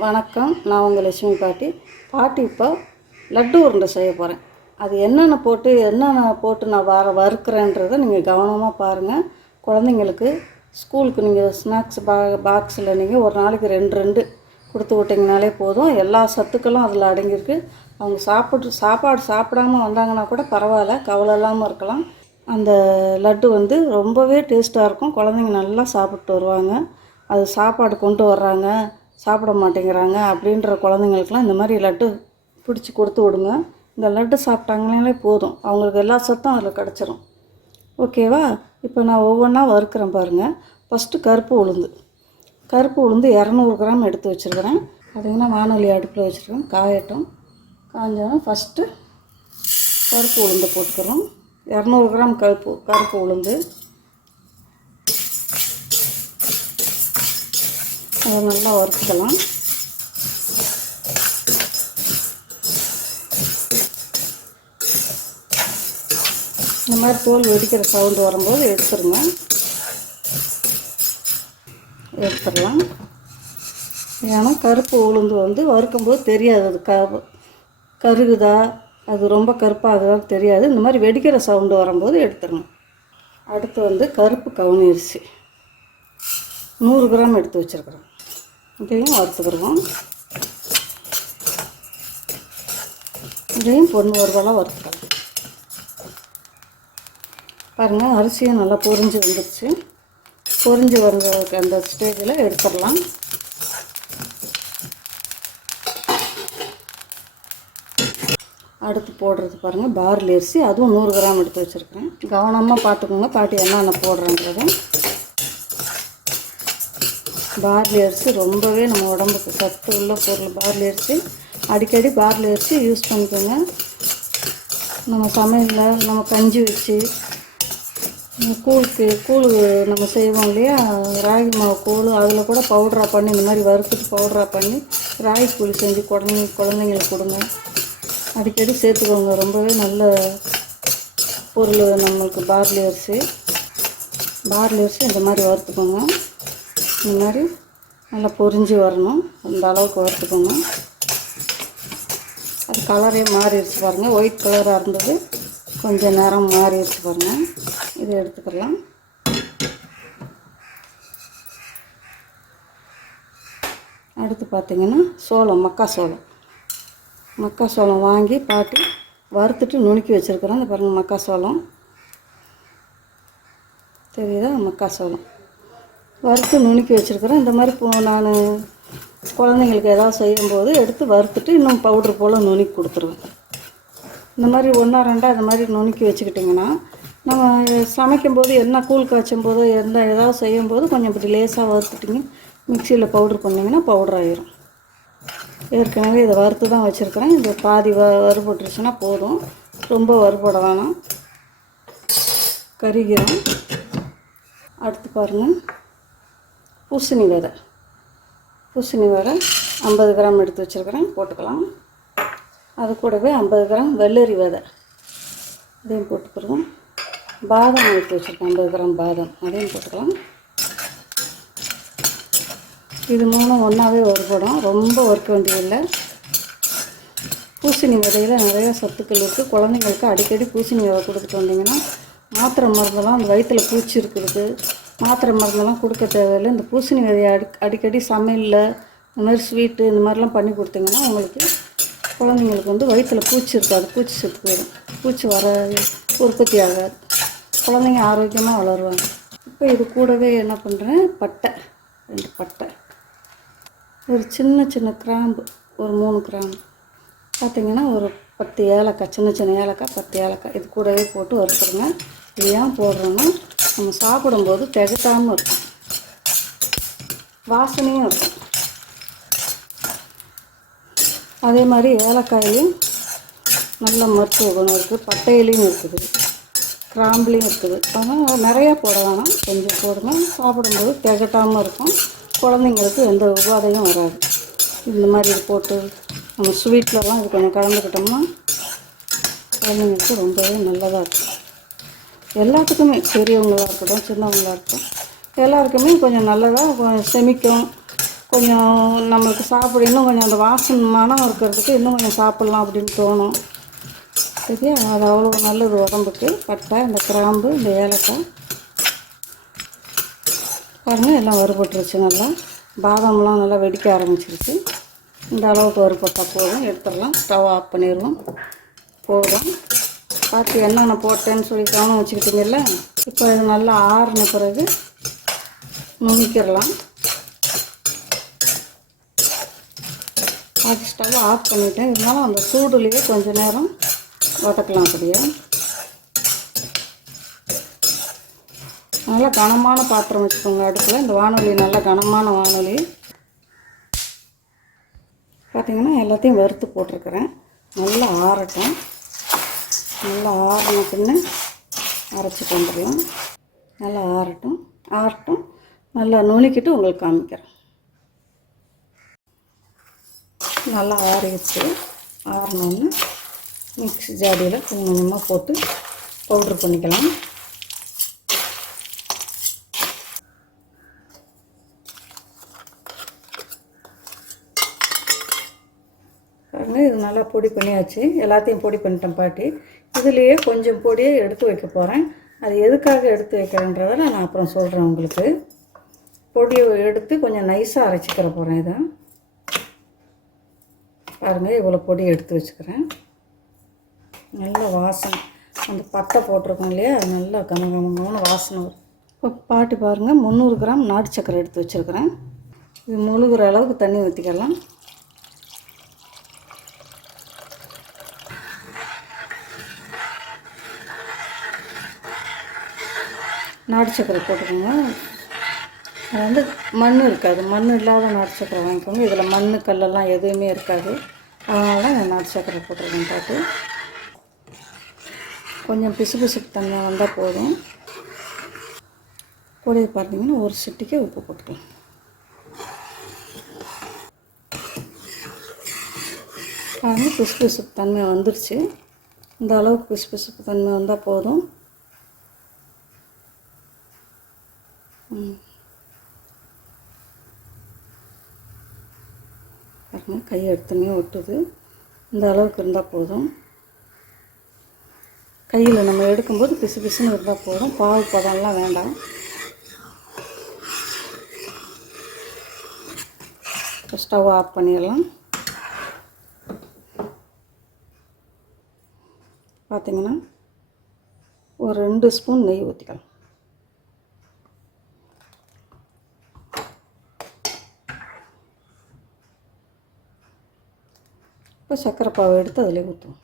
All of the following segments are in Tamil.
வணக்கம். நான் உங்கள் லட்சுமி பாட்டி. பாட்டி இப்போ லட்டு உருண்டை செய்ய போகிறேன் அது என்னென்ன போட்டு என்னென்ன போட்டு நான் வர வறுக்கிறேன்றதை நீங்கள் கவனமாக பாருங்கள் குழந்தைங்களுக்கு ஸ்கூலுக்கு நீங்கள் ஸ்நாக்ஸ் பா பாக்ஸில் நீங்கள் ஒரு நாளைக்கு ரெண்டு ரெண்டு கொடுத்து விட்டிங்கனாலே போதும். எல்லா சத்துக்களும் அதில் அடங்கியிருக்கு. அவங்க சாப்பிட்டு சாப்பாடு சாப்பிடாம வந்தாங்கன்னா கூட பரவாயில்ல. கவலை இல்லாமல் இருக்கலாம். அந்த லட்டு வந்து ரொம்பவே டேஸ்ட்டாக இருக்கும். குழந்தைங்க நல்லா சாப்பிட்டு வருவாங்க. அது சாப்பாடு கொண்டு வர்றாங்க. சாப்பிட மாட்டேங்கிறாங்க அப்படின்ற குழந்தைங்களுக்குலாம் இந்த மாதிரி லட்டு பிடிச்சி கொடுத்து விடுங்க. இந்த லட்டு சாப்பிட்டாங்களே போதும். அவங்களுக்கு எல்லா சத்தும் அதில் கிடச்சிரும். ஓகேவா? இப்போ நான் ஒவ்வொன்றா வறுக்கிறேன் பாருங்கள் ஃபஸ்ட்டு கருப்பு உளுந்து. கருப்பு உளுந்து இரநூறு கிராம் எடுத்து வச்சுருக்கிறேன். பார்த்திங்கன்னா வானொலி அடுப்பில் வச்சுருக்கேன். காயட்டும். காஞ்சதும் ஃபஸ்ட்டு கருப்பு உளுந்து போட்டுக்கிறோம். இரநூறு கிராம் கருப்பு கருப்பு உளுந்து. அதை நல்லா வறுத்துக்கலாம். இந்த மாதிரி தோல் வெடிக்கிற சவுண்டு வரும்போது எடுத்துருங்க. எடுத்துடலாம். ஏன்னா கருப்பு உளுந்து வந்து வறுக்கும்போது தெரியாது. அது க கருகுதா? அது ரொம்ப கருப்பாகுதான்னு தெரியாது. இந்த மாதிரி வெடிக்கிற சவுண்டு வரும்போது எடுத்துருங்க அடுத்து வந்து கருப்பு கவுனி அரிசி. நூறு கிராம் எடுத்து வச்சுருக்குறோம். இதையும் வறுத்துக்கிடுவோம். இதையும் பொண்ணு வருவாலாம் வறுத்துக்கலாம். பாருங்கள் அரிசியும் நல்லா பொரிஞ்சு வந்துடுச்சு பொரிஞ்சு வந்த அந்த ஸ்டேஜில் எடுத்துடலாம். அடுத்து போடுறது பாருங்கள் பார்லி அரிசி. அதுவும் நூறு கிராம் எடுத்து வச்சுருக்கேன். கவனமாக பார்த்துக்கோங்க. பாட்டி என்னென்ன போடுறேன்றதும் பார்லி அரிசி ரொம்பவே நம்ம உடம்புக்கு சத்து உள்ள பொருள். பார்லி அரிசி அடிக்கடி பார்லி அரிசி யூஸ் பண்ணிக்கோங்க. நம்ம சமையலில் நம்ம கஞ்சி வச்சு கூழுக்கு கூழ் நம்ம செய்வோம் இல்லையா? ராகி மாவு கூழ் அதில் கூட பவுட்ரா பண்ணி இந்த மாதிரி வறுத்துட்டு பவுட்ரா பண்ணி ராகி கூழ் செஞ்சு குழந்தைங்க குழந்தைங்களுக்கு கொடுங்க. அடிக்கடி சேர்த்துக்கோங்க. ரொம்பவே நல்ல பொருள் நம்மளுக்கு பார்லி அரிசி. பார்லி அரிசி இந்த மாதிரி வறுத்துக்கோங்க. இந்த மாதிரி நல்லா பொரிஞ்சு வரணும். அந்த அளவுக்கு வறுத்துக்கோங்க அது கலரே மாறிடுச்சு பாருங்கள் ஒயிட் கலராக இருந்தது. கொஞ்சம் நேரம் மாறிடுச்சு பாருங்கள் இதை எடுத்துக்கலாம். அடுத்து பார்த்திங்கன்னா சோளம் மக்கா சோளம். மக்கா சோளம் வாங்கி பாட்டி வறுத்துட்டு நுணுக்கி வச்சுருக்குறோம் இந்த பாருங்கள் மக்கா சோளம். தெரியுதா? மக்கா சோளம். வறுத்து நுணுக்கி வச்சுருக்குறேன். இந்த மாதிரி இப்போ நான் குழந்தைங்களுக்கு ஏதாவது செய்யும்போது எடுத்து வறுத்துட்டு இன்னும் பவுட்ரு போல் நுணுக்கி கொடுத்துருவேன். இந்த மாதிரி ஒன்றா ரெண்டாக இந்த மாதிரி நுணுக்கி வச்சுக்கிட்டிங்கன்னா நம்ம சமைக்கும்போது என்ன கூழ் காய்ச்சும் போது எந்த ஏதாவது செய்யும்போது கொஞ்சம் இப்படி லேசாக வறுத்துட்டிங்க மிக்சியில் பவுட்ரு பண்ணிங்கன்னா பவுடர் ஆயிரும். ஏற்கனவே இதை வறுத்து தான் வச்சுருக்கிறேன். இது பாதி வ வறுபட்டுருச்சுன்னா போதும். ரொம்ப வறுபட வேணாம். கரிகிறோம் அடுத்து பாருங்கள் பூசணி விதை பூசணி விதை ஐம்பது கிராம் எடுத்து வச்சுருக்கிறேன் போட்டுக்கலாம். அது கூடவே ஐம்பது கிராம் வெள்ளரி விதை அதையும் போட்டுக்கிறோம். பாதாம் எடுத்து வச்சுருக்கேன் ஐம்பது கிராம் பாதாம். அதையும் போட்டுக்கலாம். இது மூணும் ஒன்றாவே வறுபடும். ரொம்ப வறுக்க வேண்டியதில்லை. பூசணி விதையில் நிறைய சத்துக்கள் இருக்குது குழந்தைங்களுக்கு அடிக்கடி பூசணி விதை கொடுத்துட்டு வந்தீங்கன்னா மாத்திரை மருந்தெல்லாம் அந்த வயிற்றில் பூச்சி இருக்கிறது. மாத்திரை மருந்தெல்லாம் கொடுக்க தேவையில்லை. இந்த பூசணி விதையை அடி அடிக்கடி சமையலில் இந்த மாதிரி ஸ்வீட்டு இந்த மாதிரிலாம் பண்ணி கொடுத்தீங்கன்னா உங்களுக்கு குழந்தைங்களுக்கு வந்து வயிற்றில் பூச்சி இருக்காது. பூச்சி செத்து போயிடும். பூச்சி வர உற்பத்தி ஆகாது. குழந்தைங்க ஆரோக்கியமாக வளருவாங்க. இப்போ இது கூடவே என்ன பண்ணுறேன் பட்டை. ரெண்டு பட்டை. ஒரு சின்ன சின்ன கிராம்பு. ஒரு மூணு கிராம்பு. பார்த்திங்கன்னா ஒரு பத்து ஏலக்காய் சின்ன சின்ன ஏலக்காய் பத்து ஏலக்காய். இது கூடவே போட்டு வறுத்துருங்க. இது ஏன் போடுறோன்னா நம்ம சாப்பிடும்போது திகட்டாமல் இருக்கும். வாசனையும் இருக்கும். அதே மாதிரி ஏலக்காயிலையும் நல்ல மருத்துவ குணம் இருக்குது. பட்டையிலையும் இருக்குது. கிராம்புலையும் இருக்குது. அதனால் நிறையா போட வேணாம். கொஞ்சம் போடுங்க. சாப்பிடும்போது திகட்டாமல் இருக்கும். குழந்தைங்களுக்கு எந்த உபாதையும் வராது. இந்த மாதிரி இது போட்டு நம்ம ஸ்வீட்லலாம் இது கொஞ்சம் கலந்துக்கிட்டோம்னா குழந்தைங்களுக்கு ரொம்பவே நல்லதாக இருக்கும். எல்லாத்துக்குமே பெரியவங்களாக இருக்கட்டும் சின்னவங்களாக இருக்கட்டும் எல்லாருக்குமே கொஞ்சம் நல்லதாக கொஞ்சம் செமிக்கும். கொஞ்சம் நம்மளுக்கு சாப்பிட இன்னும் கொஞ்சம் அந்த வாசனை மனம் இருக்கிறதுக்கு இன்னும் கொஞ்சம் சாப்பிட்லாம் அப்படின்னு தோணும். சரியா? அது அவ்வளோ நல்லது உடம்புக்கு. பட்டை இந்த கிராம்பு இந்த ஏலக்காய். பாருங்கள் எல்லாம் வறுபட்டுருச்சு நல்லா. பாதாம்லாம் நல்லா வெடிக்க ஆரம்பிச்சிருச்சு. இந்த அளவுக்கு வறுபட்டால் போதும். எடுத்துடலாம். ஸ்டவ் ஆஃப் பண்ணிடுவோம் போதும். பார்த்து என்னென்ன போட்டேன்னு சொல்லி கவனம் வச்சுக்கிட்டீங்கல்ல? இப்போ இது நல்லா ஆறுன பிறகு நுணுக்கிடலாம். அது ஸ்டவ் ஆஃப் பண்ணிட்டேன். இருந்தாலும் அந்த சூடுலேயே கொஞ்ச நேரம் வதக்கலாம் அப்படியே. நல்லா கனமான பாத்திரம் வச்சுக்கோங்க அடுப்பில். இந்த வானொலி நல்லா கனமான வானொலி. பார்த்திங்கன்னா எல்லாத்தையும் வறுத்து போட்டிருக்கிறேன். நல்லா ஆறட்டும். நல்லா ஆறின பின்ன அரைச்சி கொண்டுடலாம் நல்லா ஆறட்டும். ஆறட்டும். நல்லா நுணுக்கிட்டு உங்களுக்கு காமிக்கிறேன். நல்லா ஆறிடுச்சு. ஆறினோன்னு மிக்ஸி ஜாடியில் கொஞ்சம் கொஞ்சமாக போட்டு பவுட்ரு பண்ணிக்கலாம். இது நல்லா பொடி பண்ணியாச்சு. எல்லாத்தையும் பொடி பண்ணிட்டேன் பாட்டி. இதுலேயே கொஞ்சம் பொடியை எடுத்து வைக்க போகிறேன் அது எதுக்காக எடுத்து வைக்கிறேன்றதை நான் அப்புறம் சொல்கிறேன் உங்களுக்கு. பொடியை எடுத்து கொஞ்சம் நைஸாக அரைச்சிக்கிற போகிறேன் இதை. பாருங்கள் இவ்வளோ பொடி எடுத்து வச்சுக்கிறேன். நல்ல வாசனை. அந்த பட்டை போட்டிருக்கோம் இல்லையா? அது நல்லா கம கமகமான வாசனை வரும். இப்போ பாட்டி பாருங்கள் முந்நூறு கிராம் நாட்டு சக்கரை எடுத்து வச்சுருக்கிறேன். இது முழுகிற அளவுக்கு தண்ணி ஊற்றிக்கலாம் நாட்டு சக்கரை போட்டுக்கோங்க. அது வந்து மண் இருக்காது. மண் இல்லாத நாட்டு சக்கரை வாங்கிக்கோங்க. இதில் மண் கல்லெல்லாம் எதுவுமே இருக்காது. அதனால தான் நாட்டு சக்கரை போட்டிருக்கேன் பார்த்து கொஞ்சம் பிசு பிசுப்பு தண்ணி வந்தால் போதும். பொடியை பார்த்தீங்கன்னா ஒரு சிட்டிக்கு உப்பு போட்டுக்கலாம். பாருங்க பிசு பிசுப்பு தன்மை வந்துருச்சு. இந்த அளவுக்கு பிசு பிசுப்பு தன்மை வந்தால் போதும். பாருங்கள் கை எடுத்துனே ஒட்டுது. இந்த அளவுக்கு இருந்தால் போதும். கையில் நம்ம எடுக்கும்போது பிசு பிசுன்னு இருந்தால் போதும். பால் பதம்லாம் வேண்டாம். ஸ்டவ் ஆஃப் பண்ணிடலாம். பார்த்தீங்கன்னா ஒரு ரெண்டு ஸ்பூன் நெய் ஊற்றிக்கலாம் இப்போ சர்க்கரை பாவை எடுத்து அதில் ஊற்றுவோம்.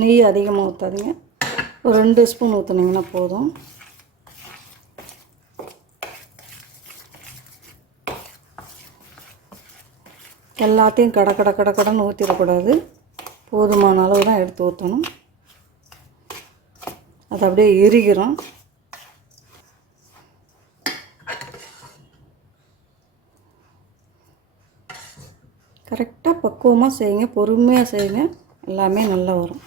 நெய் அதிகமாக ஊற்றாதீங்க ஒரு ரெண்டு ஸ்பூன் ஊற்றுனீங்கன்னா போதும். எல்லாத்தையும் கட கட கட கடைன்னு ஊற்றிடக்கூடாது போதுமான அளவு தான் எடுத்து ஊற்றணும். அது அப்படியே எரிகிறோம். கரெக்டாக பக்குவமாக செய்யுங்க பொறுமையாக செய்யுங்க. எல்லாமே நல்லா வரும்.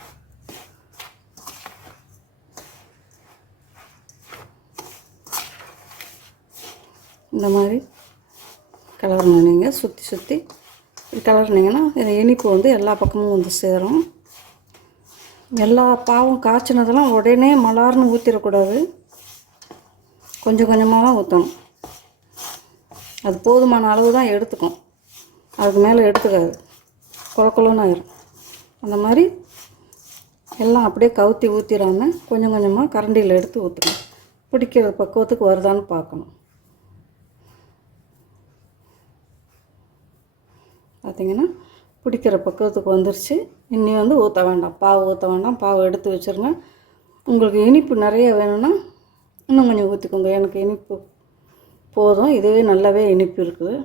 இந்த மாதிரி கலரணும் நீங்கள் சுற்றி சுற்றி கலர்னிங்கன்னா இனிப்பு வந்து எல்லா பக்கமும் வந்து சேரும். எல்லா பாவும் காய்ச்சினதெல்லாம் உடனே மலார்னு ஊற்றிடக்கூடாது கொஞ்சம் கொஞ்சமாக தான் ஊற்றணும் அது போதுமான அளவு தான் எடுத்துக்கும். அதுக்கு மேலே எடுத்துக்காது. குள ஆயிரும். அந்த மாதிரி எல்லாம் அப்படியே கவுத்தி ஊற்றிடாமல் கொஞ்சம் கொஞ்சமாக கரண்டியில் எடுத்து ஊற்றணும் பிடிக்கிற பக்குவத்துக்கு வருதான்னு பார்க்கணும். பார்த்தீங்கன்னா பிடிக்கிற பக்குவத்துக்கு வந்துருச்சு. இனி வந்து ஊற்ற வேண்டாம். பாவு ஊற்ற வேண்டாம். பாவு எடுத்து வச்சுருங்க. உங்களுக்கு இனிப்பு நிறைய வேணும்னா இன்னும் கொஞ்சம் ஊற்றிக்கோங்க எனக்கு இனிப்பு போதும். இதுவே நல்லாவே இனிப்பு இருக்குது.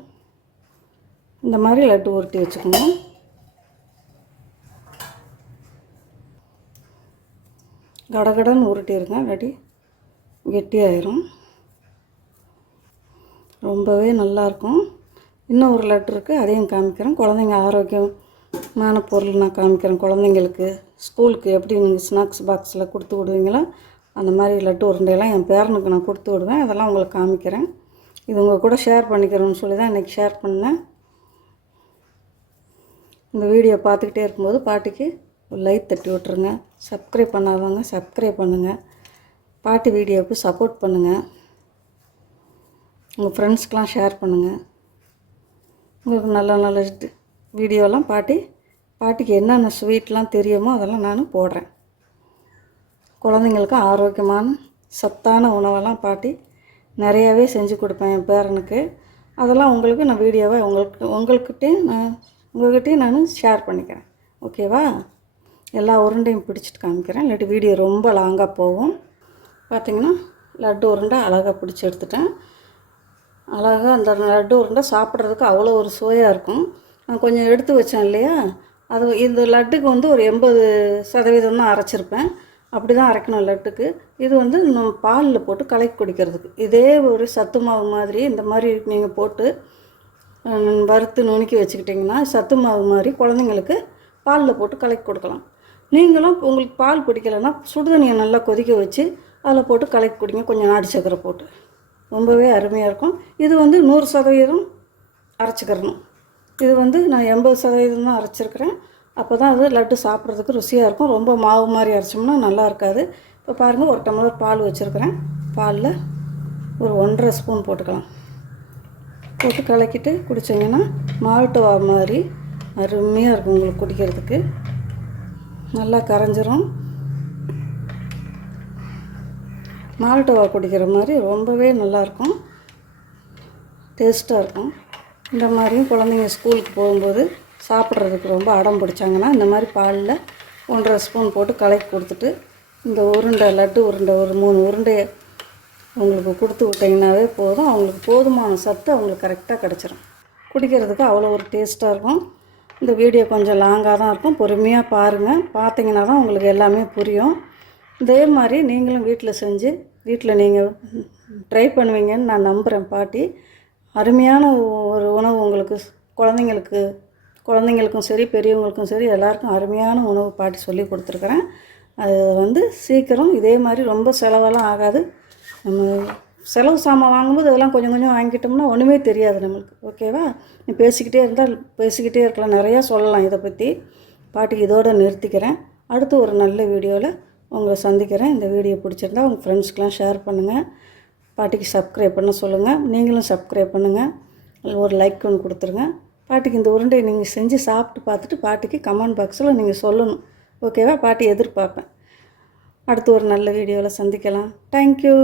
இந்த மாதிரி லட்டு உருட்டி வச்சுக்கணும். கடகடன்னு உருட்டிருங்க இல்லாட்டி கெட்டியாயிரும். ரொம்பவே நல்லாயிருக்கும். இன்னும் ஒரு லட்டு இருக்குது அதையும் காமிக்கிறேன். குழந்தைங்க ஆரோக்கியமான பொருள் நான் காமிக்கிறேன். குழந்தைங்களுக்கு ஸ்கூலுக்கு எப்படி நீங்கள் ஸ்நாக்ஸ் பாக்ஸில் கொடுத்து விடுவீங்களோ அந்த மாதிரி லட்டு உருண்டையெல்லாம் என் பேரனுக்கு நான் கொடுத்து விடுவேன். அதெல்லாம் உங்களுக்கு காமிக்கிறேன். இது உங்கள் கூட ஷேர் பண்ணிக்கிறோன்னு சொல்லி தான் இன்றைக்கி ஷேர் பண்ணேன். இந்த வீடியோ பார்த்துக்கிட்டே இருக்கும்போது பாட்டிக்கு ஒரு லைக் தட்டி விட்ருங்க சப்ஸ்கிரைப் பண்ணாதவங்க சப்ஸ்கிரைப் பண்ணுங்கள் பாட்டி வீடியோவுக்கு சப்போர்ட் பண்ணுங்கள் உங்கள் ஃப்ரெண்ட்ஸ்க்கெலாம் ஷேர் பண்ணுங்கள் உங்களுக்கு நல்ல நல்ல வீடியோலாம் பாட்டி பாட்டிக்கு என்னென்ன ஸ்வீட்லாம் தெரியுமோ அதெல்லாம் நான் போடுறேன். குழந்தைங்களுக்கு ஆரோக்கியமான சத்தான உணவெல்லாம் பாட்டி நிறையாவே செஞ்சு கொடுப்பேன் என் பேரனுக்கு. அதெல்லாம் உங்களுக்கு நான் வீடியோவை உங்களுக்கு உங்கள்கிட்டயும் நான் உங்கள்கிட்டயும் நான் ஷேர் பண்ணிக்கிறேன். ஓகேவா எல்லா உருண்டையும் பிடிச்சிட்டு காமிக்கிறேன். இல்லாட்டி வீடியோ ரொம்ப லாங்காக போகும். பார்த்தீங்கன்னா லட்டு உருண்டை அழகாக பிடிச்சி எடுத்துட்டேன். அழகாக அந்த லட்டு உருண்டை சாப்பிட்றதுக்கு அவ்வளோ ஒரு சுவையாக இருக்கும். நான் கொஞ்சம் எடுத்து வச்சேன் இல்லையா? அது இந்த லட்டுக்கு வந்து ஒரு எண்பது சதவீதம் தான் அரைச்சிருப்பேன். அப்படி தான் அரைக்கணும் லட்டுக்கு. இது வந்து நம்ம பாலில் போட்டு கலக்கி குடிக்கிறதுக்கு. இதே ஒரு சத்து மாவு மாதிரி இந்த மாதிரி நீங்கள் போட்டு வறுத்து நுணுக்கி வச்சுக்கிட்டிங்கன்னா சத்து மாவு மாதிரி குழந்தைங்களுக்கு பாலில் போட்டு கலக்கி கொடுக்கலாம். நீங்களும் உங்களுக்கு பால் பிடிக்கலைன்னா சுடுதண்ணியை நல்லா கொதிக்க வச்சு அதில் போட்டு கலக்கி குடிங்க. கொஞ்சம் நாட்டு சக்கரை போட்டு. ரொம்பவே அருமையாக இருக்கும். இது வந்து நூறு சதவீதம் அரைச்சிக்கிறணும். இது வந்து நான் எண்பது சதவீதம் தான் அரைச்சிருக்கிறேன். அப்போ தான் அது லட்டு சாப்பிட்றதுக்கு ருசியாக இருக்கும். ரொம்ப மாவு மாதிரி அரைச்சோம்னா நல்லா இருக்காது. இப்போ பாருங்கள் ஒரு டம்ளர் பால் வச்சுருக்கிறேன். பாலில் ஒரு ஒன்றரை ஸ்பூன் போட்டுக்கலாம். போட்டு கலக்கிட்டு குடிச்சிங்கன்னா மால்டோவா மாதிரி அருமையாக இருக்கும் உங்களுக்கு குடிக்கிறதுக்கு. நல்லா கரைஞ்சிரும். மால்டோவா குடிக்கிற மாதிரி ரொம்பவே நல்லாயிருக்கும் டேஸ்ட்டாக இருக்கும். இந்த மாதிரியும் குழந்தைங்க ஸ்கூலுக்கு போகும்போது சாப்பிட்றதுக்கு ரொம்ப அடம் பிடிச்சாங்கன்னா இந்த மாதிரி பாலில் ஒன்றரை ஸ்பூன் போட்டு கலக்கி கொடுத்துட்டு இந்த உருண்டை லட்டு உருண்டை ஒரு மூணு உருண்டையை அவங்களுக்கு கொடுத்து விட்டிங்கனாவே போதும். அவங்களுக்கு போதுமான சத்து அவங்களுக்கு கரெக்டாக கிடச்சிரும். குடிக்கிறதுக்கு அவ்வளோ ஒரு டேஸ்ட்டாக இருக்கும். இந்த வீடியோ கொஞ்சம் லாங்காக தான் இருக்கும். பொறுமையாக பாருங்கள் பார்த்தீங்கன்னா தான் உங்களுக்கு எல்லாமே புரியும். இதே மாதிரி நீங்களும் வீட்டில் செஞ்சு வீட்டில் நீங்கள் ட்ரை பண்ணுவீங்கன்னு நான் நம்புகிறேன் பாட்டி. அருமையான ஒரு உணவு உங்களுக்கு. குழந்தைங்களுக்கு குழந்தைங்களுக்கும் சரி பெரியவங்களுக்கும் சரி எல்லாருக்கும் அருமையான உணவு பாட்டி சொல்லி கொடுத்துருக்குறேன். அது வந்து சீக்கிரம் இதே மாதிரி ரொம்ப செலவெல்லாம் ஆகாது. நம்ம செலவு சாமான் வாங்கும்போது அதெல்லாம் கொஞ்சம் கொஞ்சம் வாங்கிட்டோம்னா ஒன்றுமே தெரியாது நம்மளுக்கு. ஓகேவா நீ பேசிக்கிட்டே இருந்தால் பேசிக்கிட்டே இருக்கலாம். நிறையா சொல்லலாம் இதை பற்றி பாட்டிக்கு இதோடு நிறுத்திக்கிறேன். அடுத்து ஒரு நல்ல வீடியோவில் உங்களை சந்திக்கிறேன். இந்த வீடியோ பிடிச்சிருந்தா உங்கள் ஃப்ரெண்ட்ஸ்க்கெலாம் ஷேர் பண்ணுங்கள் பாட்டிக்கு சப்ஸ்கிரைப் பண்ண சொல்லுங்கள் நீங்களும் சப்ஸ்கிரைப் பண்ணுங்கள் ஒரு லைக் ஒன்று கொடுத்துருங்க. பாட்டிக்கு இந்த உருண்டையை நீங்கள் செஞ்சு சாப்பிட்டு பார்த்துட்டு பாட்டிக்கு கமெண்ட் பாக்ஸில் நீங்கள் சொல்லணும். ஓகேவா பாட்டி எதிர்பார்ப்பேன். அடுத்து ஒரு நல்ல வீடியோவில் சந்திக்கலாம். தேங்க்யூ